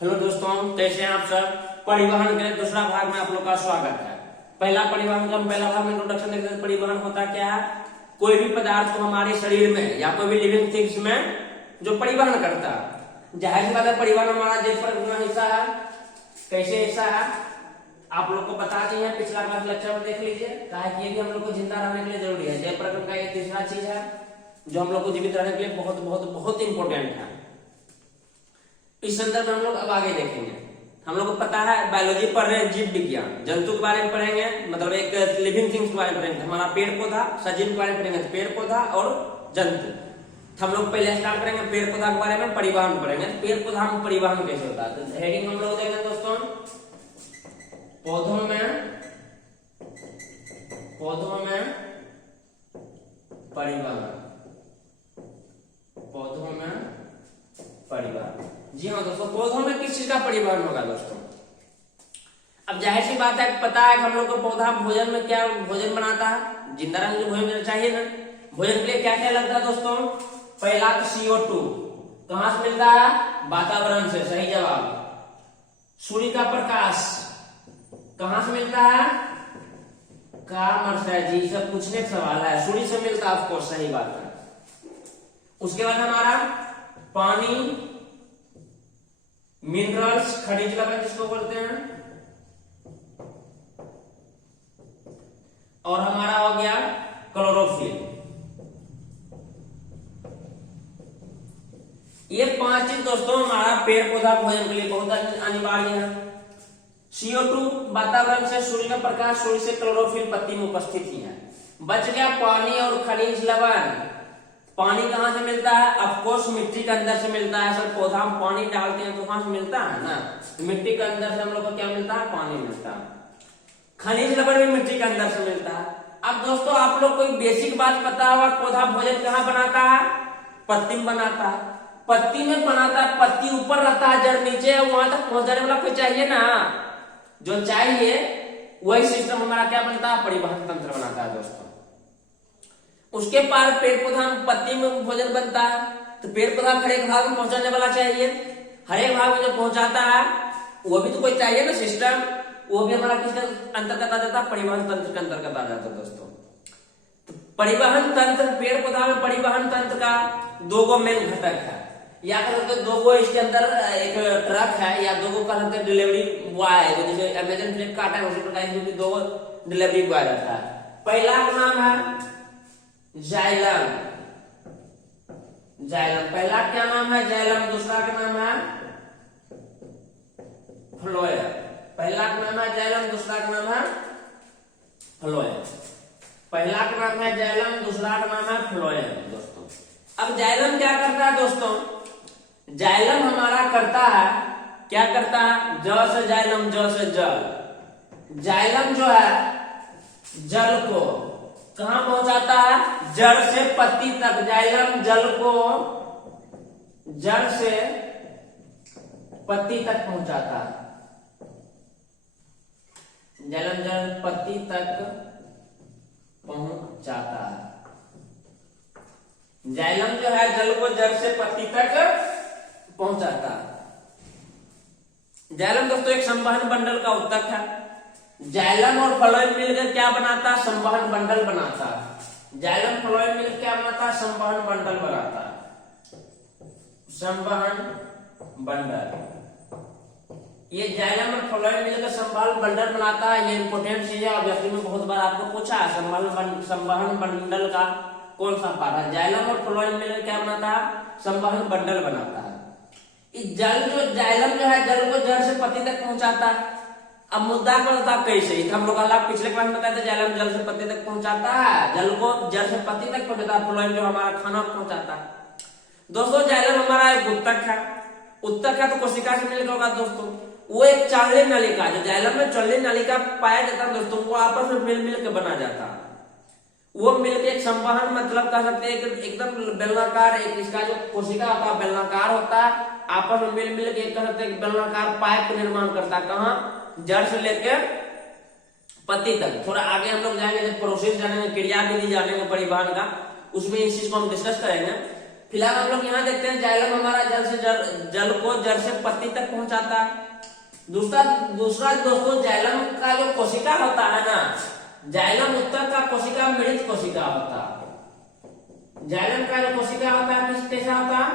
Hello दोस्तों, कैसे हैं आप सब। परिवहन के दूसरा भाग में आप लोग का स्वागत है। पहला परिवहन का पहला भाग में इंट्रोडक्शन देखते हैं। परिवहन होता क्या है? कोई भी पदार्थ को हमारे शरीर में या कोई भी लिविंग थिंग्स में जो परिवहन करता है। जाहिर सी बात है, परिवहन हमारा जैव प्रक्रिया का हिस्सा है। कैसे हिस्सा है आप लोग को बता दी है, पिछला क्लास लेक्चर में देख लीजिए। कहा कि ये भी हम लोग को जिंदा रहने के लिए जरूरी है। जैव प्रक्रिया का एक तीसरा चीज है जो हम लोग को जीवित रहने के लिए बहुत बहुत बहुत इंपॉर्टेंट है। इस संदर्भ में हम लोग अब आगे देखेंगे। हम लोग को पता है बायोलॉजी पढ़ रहे हैं, जीव विज्ञान, जंतु के बारे में पढ़ेंगे, मतलब एक लिविंग थिंग्स के बारे में पढ़ेंगे। हमारा पेड़ पौधा, सजीव के बारे में पढ़ेंगे, पेड़ पौधा और जंतु। हम लोग पहले स्टार्ट करेंगे पेड़ पौधा के बारे में, परिवहन पढ़ेंगे। पेड़ पौधा में परिवहन कैसे होता है तो हेडिंग हम लोग देखेंगे दोस्तों, पौधों में परिवहन। पौधों में परिवहन, जी हाँ दोस्तों, पौधों में किस चीज का परिवहन होगा दोस्तों। अब जाहिर सी बात है, पता है कि हम लोग को पौधा भोजन में क्या भोजन बनाता है, जिंदा रहने के लिए भोजन चाहिए ना। भोजन के लिए क्या क्या लगता है दोस्तों? पहला तो CO2 कहां से मिलता है? वातावरण से, सही जवाब। सूर्य का प्रकाश कहां से मिलता है? कामर्स है जी, सब पूछने का सवाल है। सूर्य से मिलता है, ऑफकोर्स, सही बात है। उसके बाद हमारा पानी, मिनरल्स, खनिज लवण जिसको बोलते हैं, और हमारा हो गया क्लोरोफिल। ये पांच चीज दोस्तों हमारा पेड़ पौधा भोजन के लिए बहुत अनिवार्य है। CO2 वातावरण से, सूर्य का प्रकाश, सूर्य से क्लोरोफिल पत्ती में उपस्थित ही है। बच गया पानी और खनिज लवण। पानी कहां से मिलता है? ऑफकोर्स मिट्टी के अंदर से मिलता है। सर पौधा में पानी डालते हैं तो कहां से मिलता है ना, मिट्टी के अंदर से हम लोग को क्या मिलता है? पानी मिलता है। खनिज लवण भी मिट्टी के अंदर से मिलता है। अब दोस्तों आप लोग को एक बेसिक बात पता होगा, पौधा भोजन कहां बनाता है? पत्ती में बनाता है। पत्ती में बनाता है, पत्ती ऊपर रहता है, जड़ नीचे है, वहां तक पहुंचाने वाला कोई चाहिए ना। जो चाहिए वही सिस्टम हमारा क्या बनता है? परिवहन तंत्र बनाता है दोस्तों। उसके पार पेड़ पौधा में पत्ती में भोजन बनता है, तो पेड़ पौधा हर एक भाग में पहुंचाने वाला चाहिए। हर एक भाग में जो पहुंचाता है वो भी तो कोई चाहिए ना सिस्टम। वो भी हमारा किसके अंतर्गत आ जाता है? परिवहन तंत्र के अंतर्गत आ जाता है दोस्तों। तो परिवहन तंत्र, पेड़ पौधा में परिवहन तंत्र का दो मेन घटक है। या कह सकते दो गो इसके अंदर एक ट्रक है, या दो गो कह सकते डिलीवरी बॉय है। जैसे अमेजन फ्लिपकार्ट है, उसी प्रकार इसमें भी दो डिलीवरी बॉय रहता है। पहला का नाम है जाइलम। पहला क्या नाम है? जाइलम। दूसरा का नाम है फ्लोएम। पहला का नाम है जाइलम, दूसरा का नाम है फ्लोएम। पहला का नाम है जाइलम, दूसरा का नाम है फ्लोएम दोस्तों। अब जाइलम क्या करता है दोस्तों? जाइलम हमारा करता है, क्या करता है? ज से जाइलम, ज से जल। जाइलम जो है जल को कहां पहुंचाता है? जड़ से पत्ती तक। जाइलम जल को जड़ से पत्ती तक पहुंचाता है। जाइलम जल पत्ती तक पहुंचाता है। जाइलम जो है जल को जड़ से पत्ती तक पहुंचाता है। जाइलम दोस्तों एक संवहन बंडल का उत्तक है। जाइलम और फ्लोएम मिलकर क्या बनाता है? संवहन बंडल बनाता है। जाइलम फ्लोएम मिलकर क्या बनाता है? संवहन बंडल बनाता है। संवहन बंडल, ये जाइलम और फ्लोएम मिलकर संवहन बंडल बनाता है। ये इंपोर्टेंट चीज है, ऑब्जेक्टिव में बहुत बार आपको पूछा है। संवहन बंडल का कौन सा पार्ट है? जाइलम और फ्लोएम मिलकर क्या बनाता है? संवहन बंडल बनाता है। इस जाइलम जो है जल को जड़ से पत्ती तक पहुंचाता है। अब मुद्दा बनता कैसे? हम लोग पिछले क्लास में बताया था, जाइलम जल से पत्ती तक पहुंचाता है, जल को जड़ से पत्ती तक पहुंचाता है। फ्लोएम जो हमारा खाना पहुंचाता है दोस्तों। जाइलम हमारा एक उत्तक है। उत्तक है तो कोशिका से मिलकर होगा दोस्तों। वो एक चालनी नलिका, जो जाइलम में चालनी नलिका पाया जाता है दोस्तों, वो आपस में मिल के बना जाता है। वो मिलकर एक संवहन, मतलब कह सकते हैं एकदम बेलनाकार, एक इसका जो कोशिका होता है बेलनाकार होता है, आपस में मिल के कह सकते हैं बेलनाकार पाइप का निर्माण करता है। कहां? जड़ से लेकर पत्ती तक। थोड़ा आगे हम लोग जाएंगे, जब प्रोसेस जानेंगे, क्रिया विधि जानेंगे परिवहन का, उसमें इस चीज को हम डिस्कस करेंगे। फिलहाल हम लोग यहाँ देखते हैं जाइलम हमारा जल को जड़ से पत्ती तक पहुंचाता है। दूसरा दोस्तों जाइलम का जो कोशिका होता है ना, जाइलम उत्तर का कोशिका मिलित कोशिका होता है। जाइलम का जो कोशिका होता है कैसा होता है?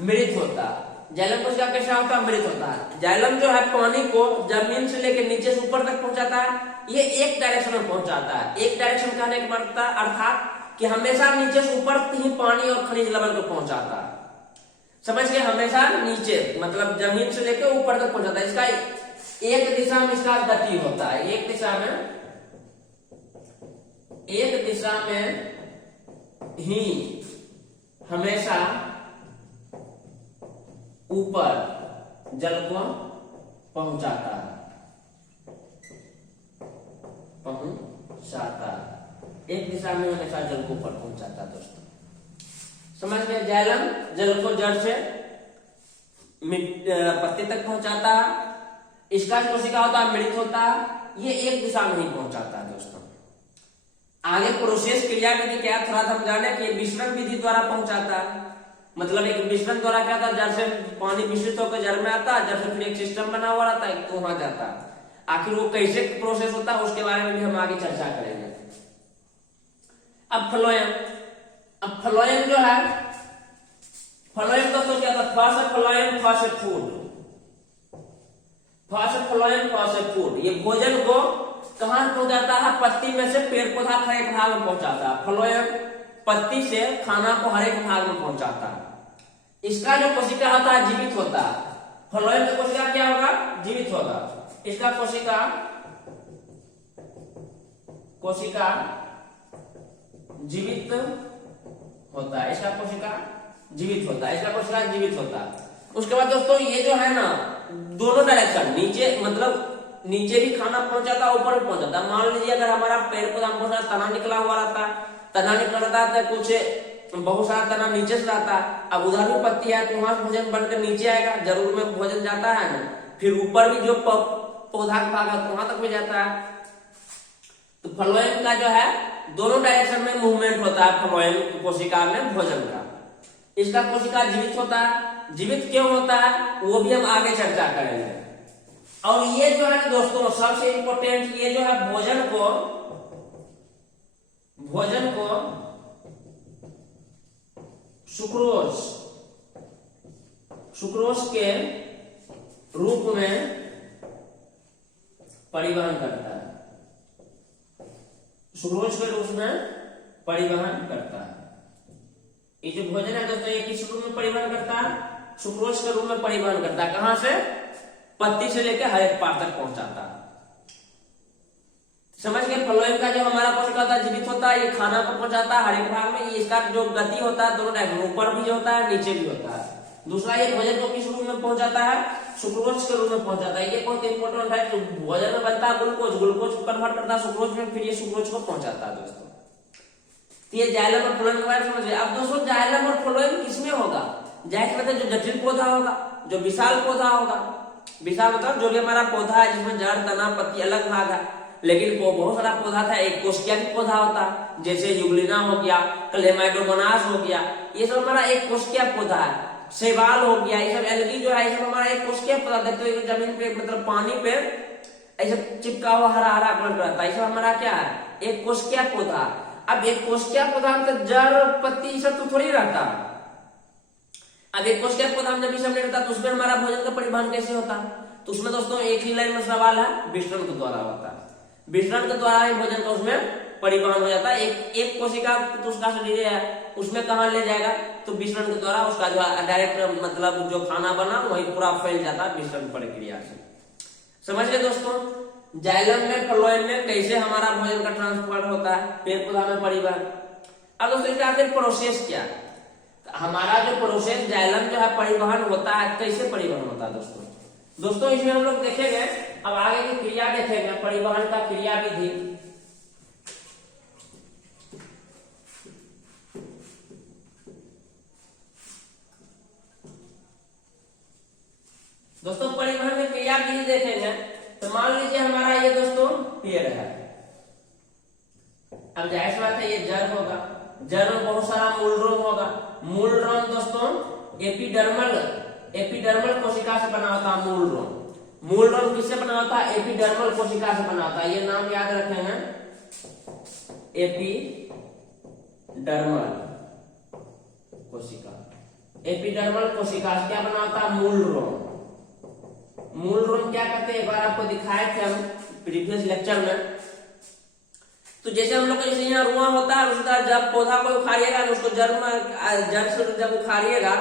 मिलित होता है। जाइलम कोशिका कैसा होता है? मिलित होता है। जाइलम जो है पानी को जमीन से लेकर नीचे से ऊपर तक पहुंचाता है। ये एक डायरेक्शन में पहुंचाता है। एक डायरेक्शन कहने का मतलब अर्थात कि हमेशा नीचे से ऊपर ही पानी और खनिज लवण को पहुंचाता है। समझ गए? हमेशा नीचे मतलब जमीन से लेकर ऊपर तक पहुंचाता है। इसका एक दिशा में इसका गति होता है। एक दिशा में ही हमेशा ऊपर जल को पहुंचाता है। एक दिशा में हमेशा जल को ऊपर पहुंचाता है। दोस्तों समझ गए? जाइलम जल को जड़ से पत्ती तक पहुंचाता है। इसका कोशिका होता है मिलित होता है। ये एक दिशा में ही पहुंचाता है। दोस्तों आगे प्रोसेस क्रिया विधि क्या है थोड़ा हम जाने कि मिश्रण विधि द्वारा पहुंचाता है। मतलब एक मिश्रण द्वारा क्या था, जड़ से पानी मिश्रित होकर जड़ में आता है, जड़ से फिर एक सिस्टम बना हुआ रहता है तो वहां जाता है। आखिर वो कैसे प्रोसेस होता है उसके बारे में भी हम आगे चर्चा करेंगे। अब फ्लोएम जो है, फ्लोएम दोस्तों क्या था? First phloem first food. First phloem first food ये भोजन को कहां पहुंचाता है? पत्ती में से पेड़ पौधा हर एक भाग में पहुंचाता है। फ्लोएम पत्ती से खाना को हर एक भाग में पहुंचाता है। इसका जो कोशिका होता है जीवित होता है। फ्लोएम का कोशिका क्या होगा? जीवित होगा। इसका कोशिका जीवित होता है। इसका कोशिका जीवित होता है। इसका कोशिका जीवित होता है। उसके बाद दोस्तों ये जो है ना दोनों डायरेक्शन नीचे मतलब नीचे भी खाना पहुंचाता है, ऊपर भी पहुंचाता है। मान लीजिए अगर हमारा पेड़ पौधा बहुत तना निकला हुआ रहता है, तना निकला रहता है तो कुछ बहुत सारा तना नीचे से रहता है। अब उधर भी पत्ती है तो वहां से भोजन बनकर नीचे आएगा, जरूर में भोजन जाता है ना। फिर ऊपर भी जो पौधा का भाग है वहां तक भी जाता है। तो फ्लोएम का जो है दोनों डायरेक्शन में मूवमेंट होता है। फ्लोएम कोशिका में भोजन का। इसका कोशिका जीवित होता है। जीवित क्यों होता है वो भी हम आगे चर्चा करेंगे। और ये जो है दोस्तों सबसे इंपॉर्टेंट, ये जो है भोजन को सुक्रोज के रूप में परिवहन करता है। सुक्रोज के रूप में परिवहन करता है। ये जो भोजन है दोस्तों ये किस रूप में परिवहन करता है? सुक्रोज के रूप में परिवहन करता है। कहां से? पत्ती से लेकर हर एक पार तक पहुंचाता है। समझ गए? फ्लोएम का जो हमारा कोशिका होता है जीवित होता है। ये खाना को पहुंचाता है हर एक भाग में। इसका जो गति होता है दोनों टाइप, ऊपर भी होता है नीचे भी होता है। दूसरा ये भोजन को किस रूप में पहुंचाता है? सुक्रोज के रूप में पहुंचाता है। ये बहुत इंपॉर्टेंट है। तो भोजन में बनता है ग्लूकोज को कन्वर्ट करता है सुक्रोज में, फिर ये सुक्रोज को पहुंचाता है। दोस्तों ये जाइलम और फ्लोएम के बारे में समझ गए। अब दोस्तों जाइलम और फ्लोएम किसमें होगा? जाहिर बात है जो जटिल पौधा होगा, जो विशाल पौधा होगा। विशाल मतलब जो भी हमारा पौधा है जिसमें जड़ तना पत्ती अलग भाग है, लेकिन वो बहुत सारा पौधा था। एक कोशिका भी पौधा होता है जैसे यूग्लिना हो गया, क्लेमाइडोमोनास हो गया, ये सब हमारा एक कोशिका पौधा है। शैवाल हो गया, ये सब एल्गी जो है ये सब हमारा एक कोशिका पौधा। देखते हो जमीन पे मतलब पानी पे ऐसे चिपका हुआ हरा हरा कलर रहता है, ये सब हमारा क्या है? एक कोशिका पौधा। अब एक कोशिका पौधा मतलब जड़ पत्ती ये सब तो थोड़ी रहता है। अब एक कोशिका पौधा जब ये सब नहीं रहता तो उसमें हमारा भोजन का परिवहन कैसे होता है? तो उसमें दोस्तों एक ही लाइन में सवाल है, विसरण के द्वारा होता है। विसरण के द्वारा ही भोजन का उसमें परिवहन हो जाता है। एक कोशिका तो उसका शरीर है उसमें कहां ले जाएगा? तो विसरण के द्वारा उसका जो डायरेक्ट मतलब जो खाना बना वही पूरा फैल जाता है विसरण प्रक्रिया से। समझ गए दोस्तों? जाइलम में फ्लोएम में कैसे हमारा भोजन का ट्रांसपोर्ट होता है, पेड़ पौधा में परिवहन। अब दोस्तों इसका आखिर प्रोसेस क्या है? हमारा जो प्रोसेस जाइलम जो है परिवहन होता है, कैसे परिवहन होता है दोस्तों इसमें हम लोग देखेंगे। अब आगे की क्रिया देखेंगे, परिवहन का क्रिया विधि। दोस्तों परिवहन में क्रिया विधि देखेंगे तो मान लीजिए हमारा ये दोस्तों पेड़ है। अब जाहिर सी बात है ये जड़ होगा, जड़ में बहुत सारा मूलरोम होगा। मूल रोम दोस्तों एपिडर्मल कोशिका से बना होता है। मूल रोम किससे बना होता है? एपिडर्मल कोशिका से बना होता है। ये नाम याद रखे हैं, एपिडर्मल कोशिका। एपिडर्मल कोशिका से क्या बना होता है? मूल रोम क्या करते हैं, एक बार आपको दिखाए थे हम प्रीवियस लेक्चर में। तो जैसे हम लोग जैसे यहाँ रुआ होता है, उसका जब पौधा को उखाड़िएगा ना, उसको जड़ से जब उखाड़िएगा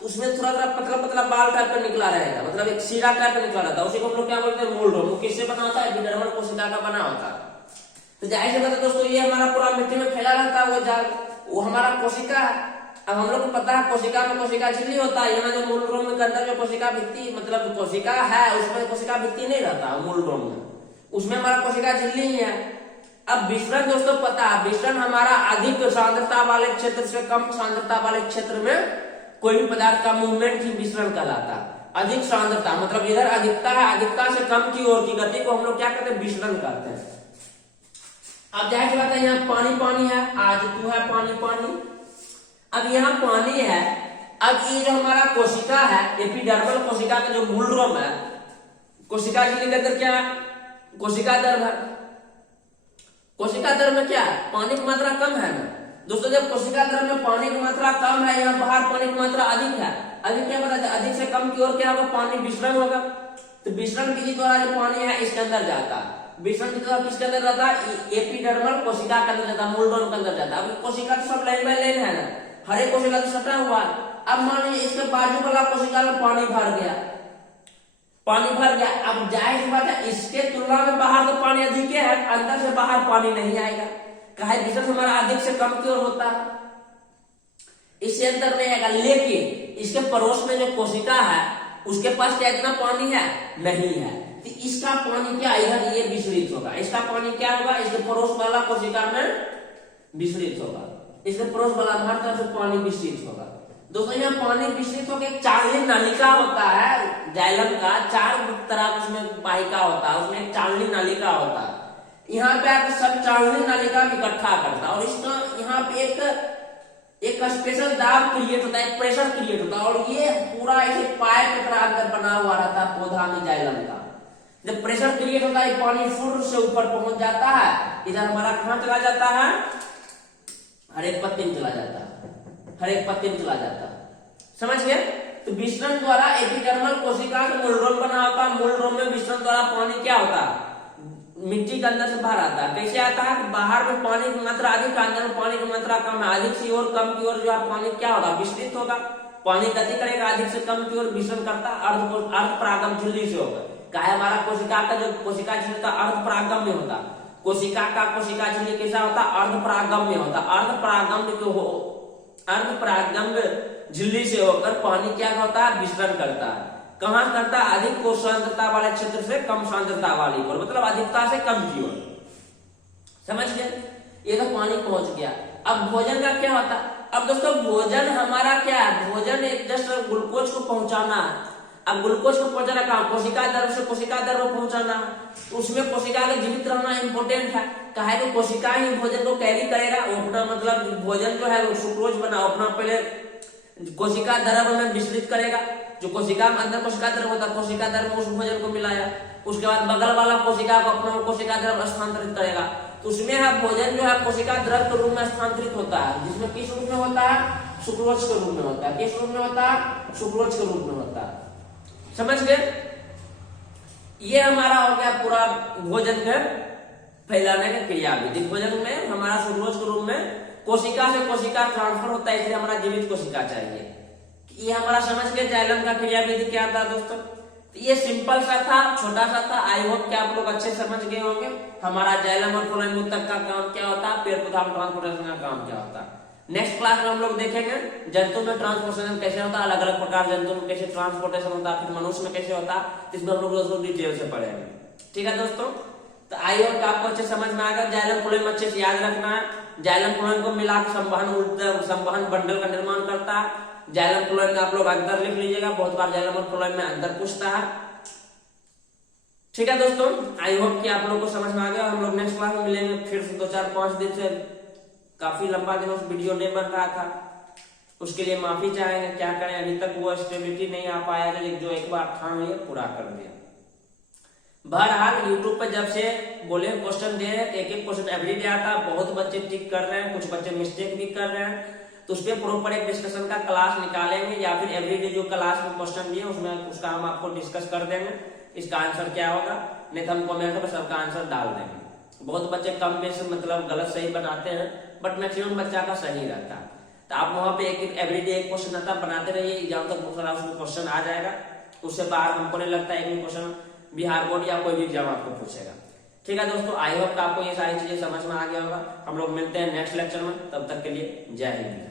तो उसमें थोड़ा थोड़ा पतला पतला बाल टाइप का निकला रहेगा, मतलब एक सीरा टाइप का निकला रहता है। उसी को हम लोग क्या बोलते हैं? मूल रोम। वो किससे बना होता है? एपिडर्मल कोशिका का बना होता है। तो जाहिर सी बात है दोस्तों, ये हमारा पूरा मिट्टी में फैला रहता है वो हमारा कोशिका है। अब हम लोग को पता है कोशिका में कोशिका झिल्ली होता है। यहाँ जो मूल रोम के अंदर जो कोशिका भित्ति मतलब कोशिका है, उसमें कोशिका भित्ति नहीं रहता मूल रोम में, उसमें हमारा कोशिका झिल्ली ही है। अब विसरण दोस्तों पता है, विसरण हमारा अधिक सांद्रता वाले क्षेत्र से कम सांद्रता वाले क्षेत्र में कोई भी पदार्थ का मूवमेंट ही विसरण कहलाता है। अधिक सांद्रता मतलब इधर अधिकता है, अधिकता से कम की ओर की गति को हम लोग क्या कहते हैं? विसरण कहते हैं। अब जाहिर सी बात है, यहाँ पानी है, आज तू है पानी। अब यहाँ पानी है। अब ये जो हमारा कोशिका है, एपिडर्मल कोशिका का जो मूल रोम है, कोशिका झिल्ली के अंदर क्या है? कोशिका द्रव है। कोशिका द्रव में क्या है? पानी की मात्रा कम है ना दोस्तों। जब कोशिका द्रव में पानी की मात्रा कम है, यहाँ बाहर पानी की मात्रा अधिक है। अधिक क्या पता है? अधिक से कम की ओर क्या होगा? पानी विसरण होगा। तो विसरण विधि द्वारा जो पानी है इसके अंदर जाता है। विसरण विधि द्वारा किसके अंदर जाता है? एपिडर्मल कोशिका के अंदर जाता है, मूल रोम के अंदर जाता है। अब कोशिका तो सब लाइन बाय लाइन है ना, हर एक कोशिका तो सटा हुआ है। अब मान लीजिए इसके बाजू वाला कोशिका में पानी भर गया। अब जाहिर सी बात है, इसके तुलना में बाहर तो पानी अधिक है, अंदर से बाहर पानी नहीं आएगा। कहा विसरण हमारा अधिक से कम की ओर होता है, इससे अंदर नहीं आएगा। लेकिन इसके पड़ोस में जो कोशिका है उसके पास क्या इतना पानी है? नहीं है। तो इसका पानी क्या इधर ये विसरित होगा। इसका पानी क्या होगा? इसके पड़ोस वाला कोशिका में विसरित होगा। इसके पड़ोस वाला हर तरफ से पानी विसरित होगा। दोस्तों यहाँ पानी विसरित होकर चालनी नलिका होता है जाइलम का, 4 तरह उसमें वाहिका होता है, उसमें एक चालनी नलिका होता है। यहाँ पे आकर सब चालनी नलिका इकट्ठा करता है और इसका यहाँ पे एक स्पेशल दाब क्रिएट होता है, एक प्रेशर क्रिएट होता है और ये पूरा ऐसे पाइप की तरह अंदर बना हुआ रहता है पौधा में जाइलम का। जब प्रेशर क्रिएट होता है, पानी फुर से ऊपर पहुंच जाता है, इधर हमारा कहाँ चला जाता है? हर एक पत्ती में चला जाता है, हर एक पत्ती में चला जाता है। समझ गए? तो विसरण द्वारा एपिडर्मल कोशिका से मूल रोम बना होता है। मूल रोम में विसरण द्वारा पानी क्या होता है? मिट्टी के अंदर से बाहर आता है। कैसे आता है? बाहर में पानी की मात्रा अधिक, अंदर में पानी की मात्रा कम है। अधिक की ओर कम की ओर जो है पानी क्या होगा? विसरित होगा। पानी गति करेगा, अधिक से कम की ओर विसरण करता है, अर्ध परागम झिल्ली से होगा। क्या है? हमारा कोशिका का जो कोशिका झिल्ली का अर्ध परागम में होता है। कोशिका का कोशिका झिल्ली कैसा होता है? अर्ध परागम में होता है। अर्ध परागम झिल्ली से होकर पानी क्या होता है? विसरण करता है। कहां करता है? अधिक को सांद्रता वाले क्षेत्र से कम सांद्रता वाली ओर, मतलब अधिकता से कम की ओर। समझ गए? ये तो पानी पहुंच गया। अब भोजन का क्या होता है? अब दोस्तों भोजन हमारा क्या है? भोजन एक जस्ट ग्लूकोज को पहुंचाना है। अब ग्लूकोज को पहुंचाना कहाँ? कोशिका द्रव से कोशिका द्रव पहुंचाना है। तो उसमें कोशिका का जीवित रहना इंपोर्टेंट है। कहा है कि कोशिका ही भोजन को कैरी करेगा। वो अपना मतलब भोजन जो है वो सुक्रोज बना अपना पहले कोशिका द्रव में विसरित करेगा। जो कोशिका में अंदर कोशिका द्रव होता है, कोशिका द्रव में उस भोजन को मिलाया, उसके बाद बगल वाला कोशिका को अपना कोशिका द्रव स्थानांतरित करेगा। तो उसमें है भोजन जो है कोशिका द्रव के रूप में स्थानांतरित होता है, जिसमें किस रूप में होता है? सुक्रोज के रूप में होता है। किस रूप में होता है? सुक्रोज के रूप में होता है। समझ गए? ये हमारा हो गया पूरा भोजन के फैलाने का क्रिया विधि। भोजन में हमारा सुक्रोज के रूप में कोशिका से कोशिका ट्रांसफर होता है, इसलिए हमारा जीवित कोशिका चाहिए। ये हमारा समझ गए जाइलम का क्रिया विधि क्या था दोस्तों। तो ये सिंपल सा था, छोटा सा था। आई होप कि आप लोग अच्छे समझ गए होंगे हमारा जाइलम और फ्लोएम ऊतक का काम क्या होता है, पेड़ पौधा में ट्रांसपोर्टेशन का काम क्या होता है। नेक्स्ट क्लास में हम लोग देखेंगे जंतु में ट्रांसपोर्टेशन कैसे होता है, अलग अलग प्रकार जंतु में कैसे ट्रांसपोर्टेशन होता है, फिर मनुष्य में कैसे होता है, इसमें हम लोग दोस्तों डिटेल से पढ़ेंगे। ठीक है दोस्तों, तो आई होप आपको अच्छे समझ में आएगा। जाइलम फ्लोएम अच्छे से याद रखना है। जाइलम फ्लोएम को मिलाकर संवहन बंडल का निर्माण करता है। जाइलम फ्लोएम में आप लोग अंदर लिख लीजिएगा, बहुत बार जाइलम और फ्लोएम में अंदर पूछता है। ठीक है दोस्तों, आई होप कि आप लोग को समझ में आ गया। हम लोग नेक्स्ट क्लास में मिलेंगे फिर से 2-4-5 दिन से काफी लंबा दिन वीडियो नहीं बन रहा था। उसके लिए माफी चाहेंगे। क्या करें, अभी तक वो स्टेबिलिटी नहीं आ पाया जो एक बार ठान लिया पूरा कर दिया। बहरहाल यूट्यूब पे जब से बोले क्वेश्चन दे रहे हैं, एक एक क्वेश्चन एवरीडे आता है, बहुत बच्चे टिक कर रहे हैं, कुछ बच्चे मिस्टेक भी कर रहे हैं, तो उस पर प्रॉपर एक डिस्कशन का क्लास निकालेंगे, या फिर एवरीडे जो क्लास में क्वेश्चन दिए उसमें उसका हम आपको डिस्कस कर देंगे, इसका आंसर क्या होगा, नहीं तो हम कमेंट में सबका आंसर डाल देंगे। बहुत बच्चे कम बेस मतलब गलत सही बनाते हैं, बट मैक्सिमम बच्चा का सही रहता है। तो आप वहां पे एक एवरीडे एक क्वेश्चन आता बनाते रहिए, एग्जाम तक बहुत सारा उसमें क्वेश्चन आ जाएगा। उससे बाहर हमको नहीं लगता एक भी क्वेश्चन बिहार बोर्ड या कोई भी एग्जाम आपको पूछेगा। ठीक है दोस्तों, आई होप आपको ये सारी चीजें समझ में आ गया होगा। हम लोग मिलते हैं नेक्स्ट लेक्चर में, तब तक के लिए जय हिंद।